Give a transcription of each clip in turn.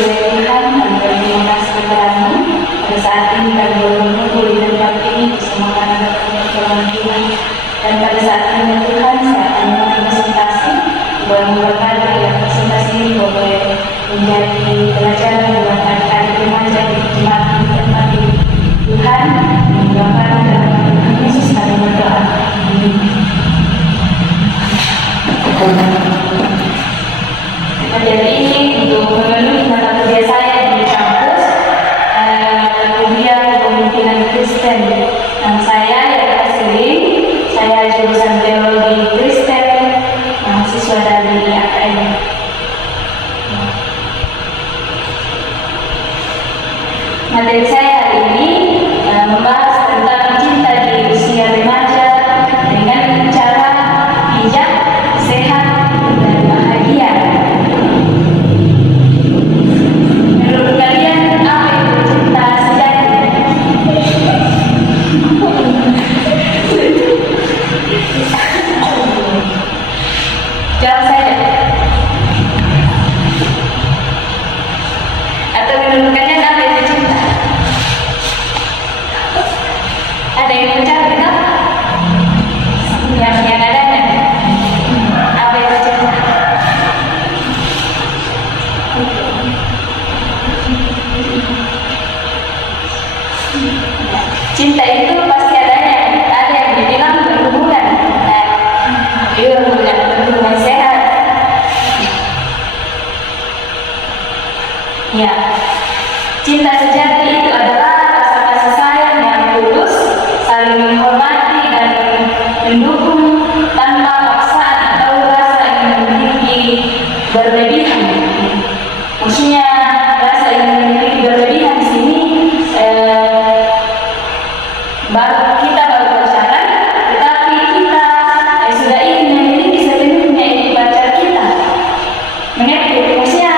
oleh Tuhan, kami berterima kasih kepadamu. Pada saat ini kami berkumpul di tempat ini bersama anak-anak pertolongan Tuhan. Dan pada saat ini Tuhan, saya akan membuat presentasi. Boleh memberkati dan presentasi ini boleh menjadi pelajaran buat adik-adik remaja di jemaat di tempat ini. Tuhan, memberkati dalam nama Tuhan Yesus kami berdoa. Amin. Materi ini untuk memenuhi mata kuliah saya di kampus kuliah kepemimpinan Kristen. Nama saya Yaya Siling, saya jurusan teologi Kristen, mahasiswa dari AKM. Materi saya hari ini membahas tentang cinta di usia remaja dengan cara bijak, sehat, dan bahagia. Menurut kalian apa itu cinta sejati? Jawab saja. Atau menurut kalian apa itu cinta? Ada yang mencari kan? Yang adanya. Apa itu cinta? Cinta itu pasti adanya. Ada yang dibilang berhubungan. Berhubungan sehat. Ya, cinta sejati itu adalah rasa kasih sayang yang tulus, saling menghormati dan mendukung tanpa paksaan atau rasa ingin memiliki berlebihan. Maksudnya rasa ingin memiliki berlebihan di sini kita baru pacaran, tetapi kita sudah ingin memiliki sepenuhnya ini pacar kita. Mengerti? Maksudnya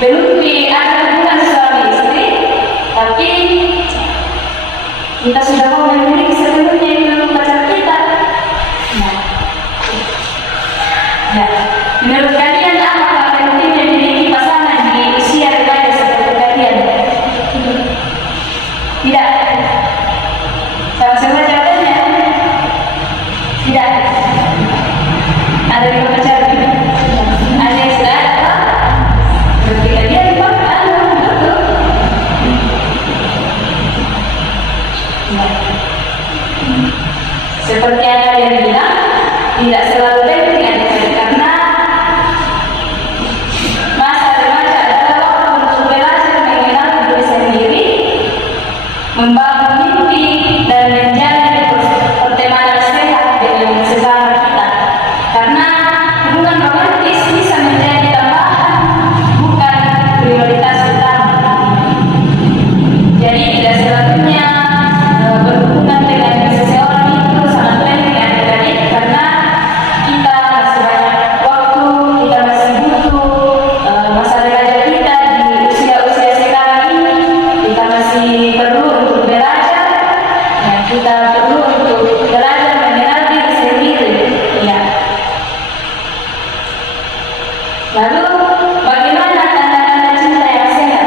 belum ada hubungan suami istri, tapi kita sudah mau memiliki sepenuhnya itu pacar kita. Nah, menurut kalian apa pentingnya memiliki pasangan di usia remaja seperti kalian? Tidak. Sama-sama jawabannya. Tidak. Ada yang pacar? Ada yang sudah ada? Berarti kalian betul. Seperti yang kalian bilang, tidak selalu penting adik-adik, karena masa remaja adalah waktu untuk belajar mengenal diri sendiri, membangun mimpi, dan menjalani pertemanan sehat dengan sesama kita. Karena hubungan romantis bisa menjadi tambahan, bukan prioritas utama. Jadi tidak selamanya berhubungan dengan seseorang itu sangat penting adik-adik, karena kita masih banyak waktu, kita masih butuh masa remaja kita di usia-usia sekarang ini. Kita masih perlu untuk belajar, kita perlu untuk belajar mengenal diri sendiri. Ya. Lalu bagaimana tanda-tanda cinta yang sehat?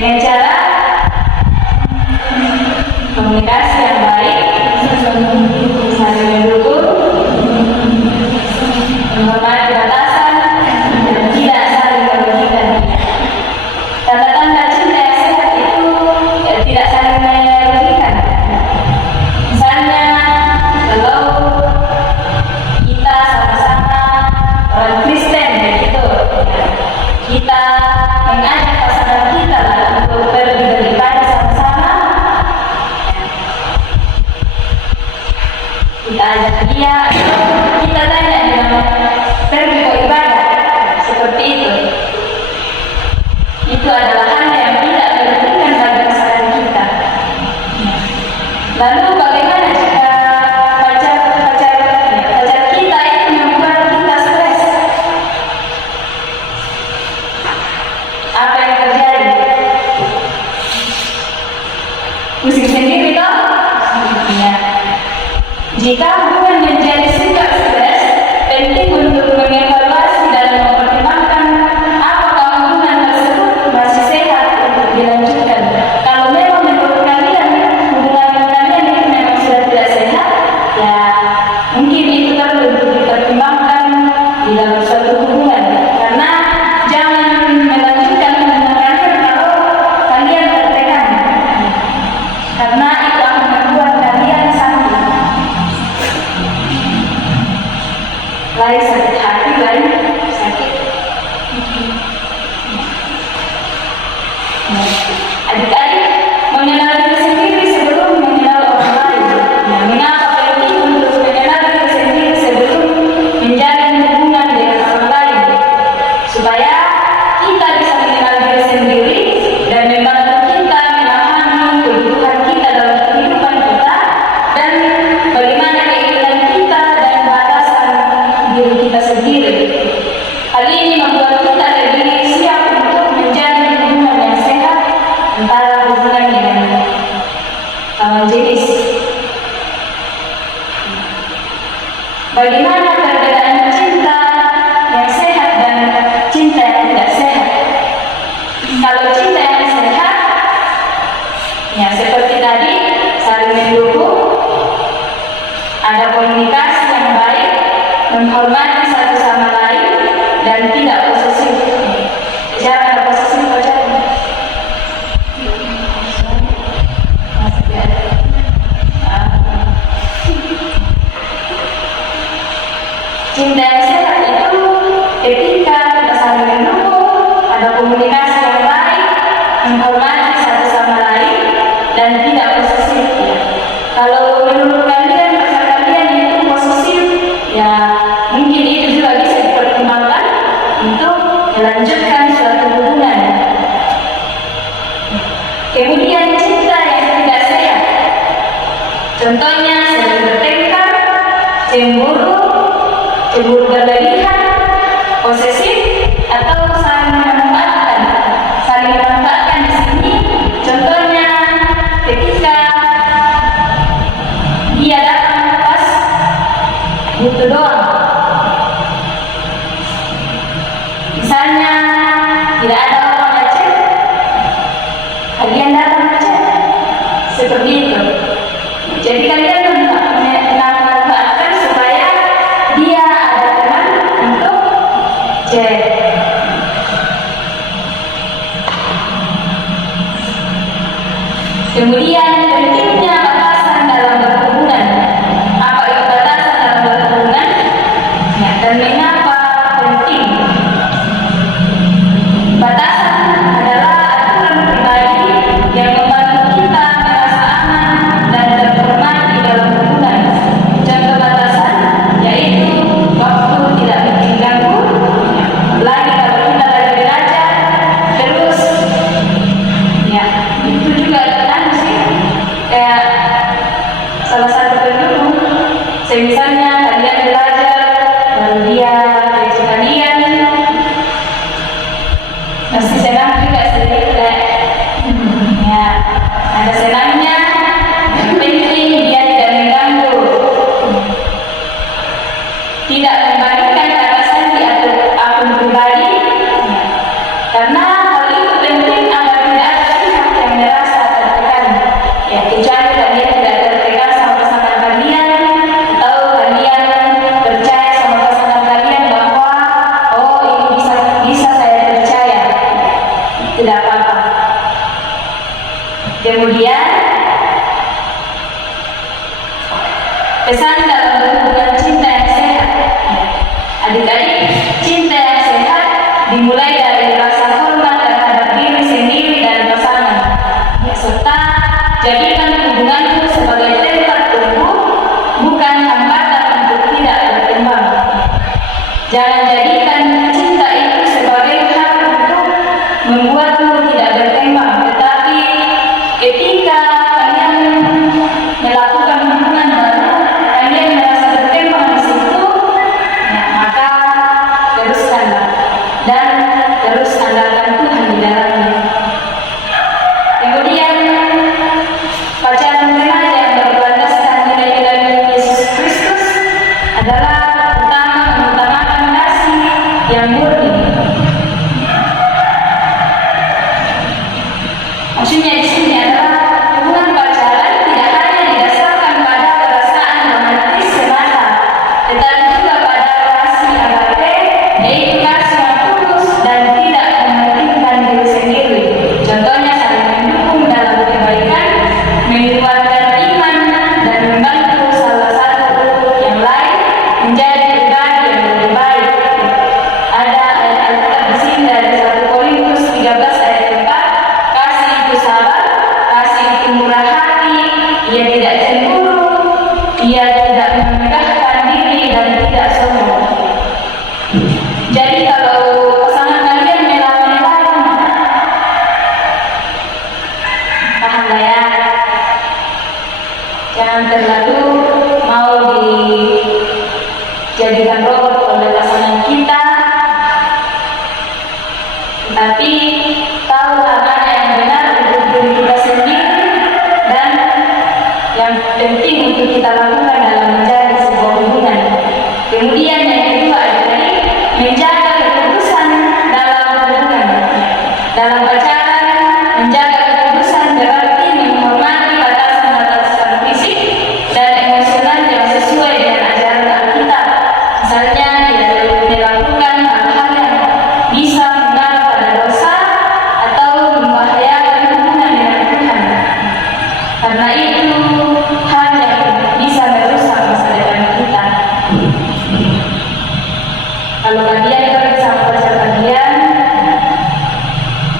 Dengan cara komunikasi yang baik, saling mendukung, menghormati batasan, dan tidak saling merugikan. Tanda-tanda cinta yang sehat itu tidak saling merugikan. Misalnya, kalau kita sama-sama orang Kristen, begitu, kita mengajak pasangan kita untuk pergi beribadah sama-sama. Kita ajak dia, kita tanya dia pergi ke ibadah, seperti itu. Itu adalah hal yang tidak merugikan bagi pasangan kita. Lalu bagaimana jika pacar kita itu membuat kita stres? Apa yang terjadi? Pusing sendiri. sendiri toh? Ya. Jika hubungan menjadi sikap stres, penting untuk mengevaluasi dan mempertimbangkan apakah hubungan tersebut masih sehat untuk dilanjutkan. Kalau memang menurut kalian hubungan kalian itu memang sudah tidak sehat, ya mungkin itu perlu untuk dipertimbangkan di dalam suatu hubungan. Karena jangan melanjutkan hubungan kalian kalau kalian tertekan, karena itu akan membuat kalian sakit. Lain sakit hati, lain sakit. Adik-adik mengenal diri sendiri sebelum mengenal orang lain. Nah, mengapa penting untuk mengenal diri sendiri sebelum menjalin hubungan dengan orang lain? Supaya kita bisa mengenal diri sendiri dan membantu kita memahami kebutuhan kita dalam kehidupan kita dan bagaimana keinginan kita dan batasan diri kita sendiri. Hal ini membuat kita lebih siap untuk menjalin hubungan yang sehat antara hubungan dengan lawan jenis. Bagaimana perbedaan cinta yang sehat dan cinta yang tidak sehat? Kalau cinta yang sehat, ya seperti tadi, saling mendukung, ada komunikasi yang baik, menghormati satu sama lain, dan tidak posesif. Jangan posesif pacaran. Cinta yang sehat itu ketika kita saling mendukung, ada komunikasi yang baik, menghormati satu sama lain, dan tidak posesif. Ya. Kalau menurut kalian pacar kalian itu posesif, ya mungkin itu juga bisa dipertimbangkan untuk melanjutkan suatu hubungan. Kemudian cinta yang tidak sehat, contohnya sering bertengkar, cemburu berlebihan, posesif, atau saling memanfaatkan. Saling memanfaatkan di sini, contohnya ketika dia datang pas butuh doang. Misalnya tidak ada orang ngechat, kalian datang ngechat, seperti itu. Jadi kalian memanfaatkan supaya dia ada teman untuk chat. Kemudian pentingnya batasan dalam berhubungan. Apa itu batasan dalam berhubungan? Ya, dan mengapa penting? Batasan adalah aturan pribadi yang membantu kita merasa aman dan terhormati dalam hubungan. Contoh batasan yaitu waktu tidak bikin ganggu, lagi kalau kita lagi belajar, terus ya itu juga kan sih kayak salah satu pendukung. Misalnya kalian belajar lalu dia gaji kalian, pasti senang juga sedikit ya, ada senangnya. Yang penting dia tidak mengganggu, tidak membagikan batasan di akun pribadi, karena hal itu penting agar tidak ada pihak yang merasa tertekan. Ya, kecuali kalian tidak tertekan sama pasangan kalian, atau kalian percaya sama pasangan kalian bahwa oh ini bisa saya percaya, tidak apa-apa. Kemudian pesan dalam berhubungan cinta yang sehat. Adik-adik, cinta yang sehat dimulai dari rasa hormat terhadap diri sendiri dan pasangan, serta jadikan hubunganmu sebagai tempat tumbuh, bukan hambatan untuk tidak berkembang. Jangan jadikan cinta itu sebagai hal untuk membuatmu tidak berkembang, tetapi ketika kalian melakukan hubungan baru, kalian merasa ia tidak cemburu, ia tidak memegahkan diri dan tidak sombong. Jadi kalau pasangan kalian mela-mela, paham lah ya? Jangan terlalu mau dijadikan robot oleh pasangan kita, tapi tahulah mana yang benar untuk diri kita sendiri dan yang penting untuk kita lakukan dalam menjalin sebuah hubungan. Kemudian yang kedua adalah menjaga kekudusan dalam hubungan. Dalam pacaran, menjaga kekudusan berarti menghormati batasan-batasan fisik dan emosional yang sesuai dengan ajaran Alkitab. Misalnya tidak melakukan hal-hal yang bisa mengarah pada dosa atau membahayakan hubungan dengan Tuhan. Karena itu hal yang bisa merusak masa depan kita. Kalau kalian bersama pacar kalian,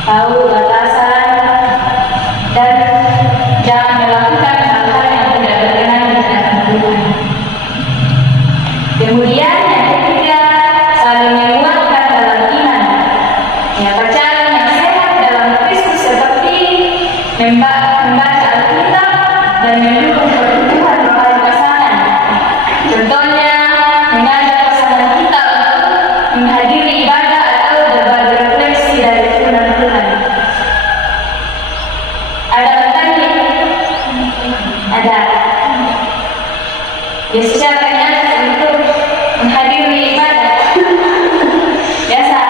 tahu batasan dan jangan melakukan hal-hal yang tidak berkenan di hadapan Tuhan. Kemudian yang ketiga, saling menguatkan dalam iman. Ya, pacaran yang sehat dalam Kristus seperti membaca Alkitab dan mendukung pertumbuhan rohani pasangan. Contohnya, mengajak pasangan kita untuk menghadiri ibadah atau berbagi refleksi dari firman Tuhan. Ada bertanya? Ada. Yesus akan ajak untuk menghadiri ibadah. Biasa.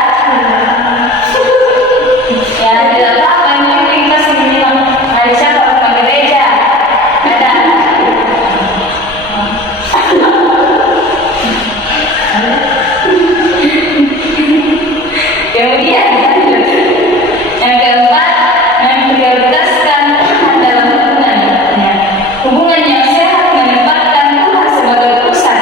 Ya, tidak apa-apa. Mungkin kita sendiri hari siapa orang gereja. Ada. Kemudian yang keempat, memprioritaskan Tuhan dalam hubungan. Ya. Hubungan yang sehat menempatkan Tuhan sebagai pusat.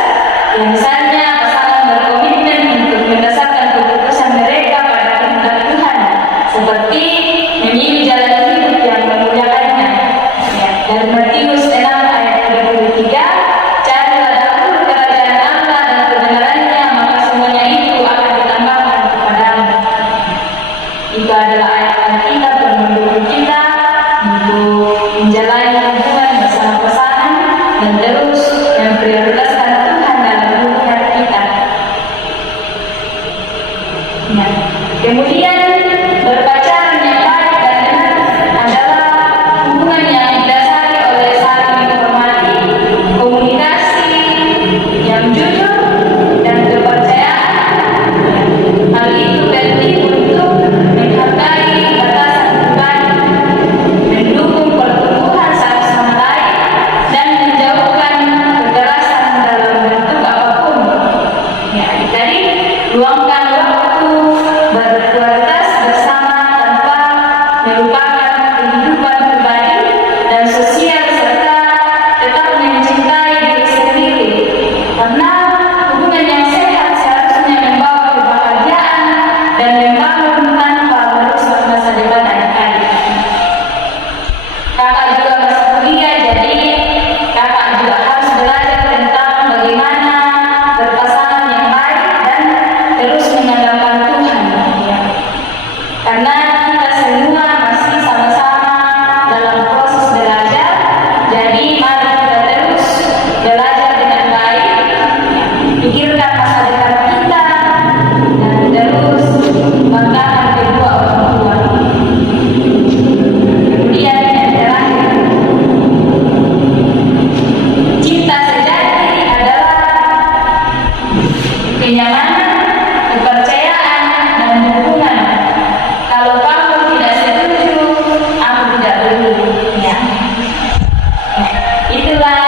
Yang misalnya pasangan berkomitmen untuk mendasarkan keputusan mereka pada kehendak Tuhan, seperti memilih jalan hidup yang memuliakannya. Ya. Dari Matius 6 ayat 33, carilah dahulu kerajaan Allah dan kebenarannya, maka semuanya itu akan ditambahkan kepadamu. Itu adalah ayat Alkitab yang mendukung kita untuk menjalani hubungan bersama pasangan dan terus memprioritaskan Tuhan dalam hubungan kita. Ya. Kemudian berpacaran yang baik dan benar adalah hubungan yang didasari oleh saling menghormati, komunikasi yang jujur dan kepercayaan. Hal itu penting untuk menghargai batasan pribadi, mendukung pertumbuhan satu sama lain, dan menjauhkan kekerasan dalam bentuk apapun. Ya, jadi luangkan waktu berkualitas bersama tanpa melupakan kehidupan pribadi dan sosial serta tetap mencintai diri sendiri. Karena hubungan yang sehat seharusnya membawa kebahagiaan dan membangun tanpa merusak masa depan anak-anak. Kakak juga masih kuliah, jadi kakak juga harus belajar tentang bagaimana berpasangan yang baik dan terus mengandalkan Tuhan. Ya. Karena kita semua masih sama-sama dalam proses belajar, jadi mari kita terus belajar dengan baik, pikirkan masa depan kita, dan terus banggakan kedua orang tua. Kemudian yang terakhir, cinta sejati adalah kenyamanan, kepercayaan, dan dukungan. Kalau kamu tidak setuju, aku tidak peduli. Ya. Itulah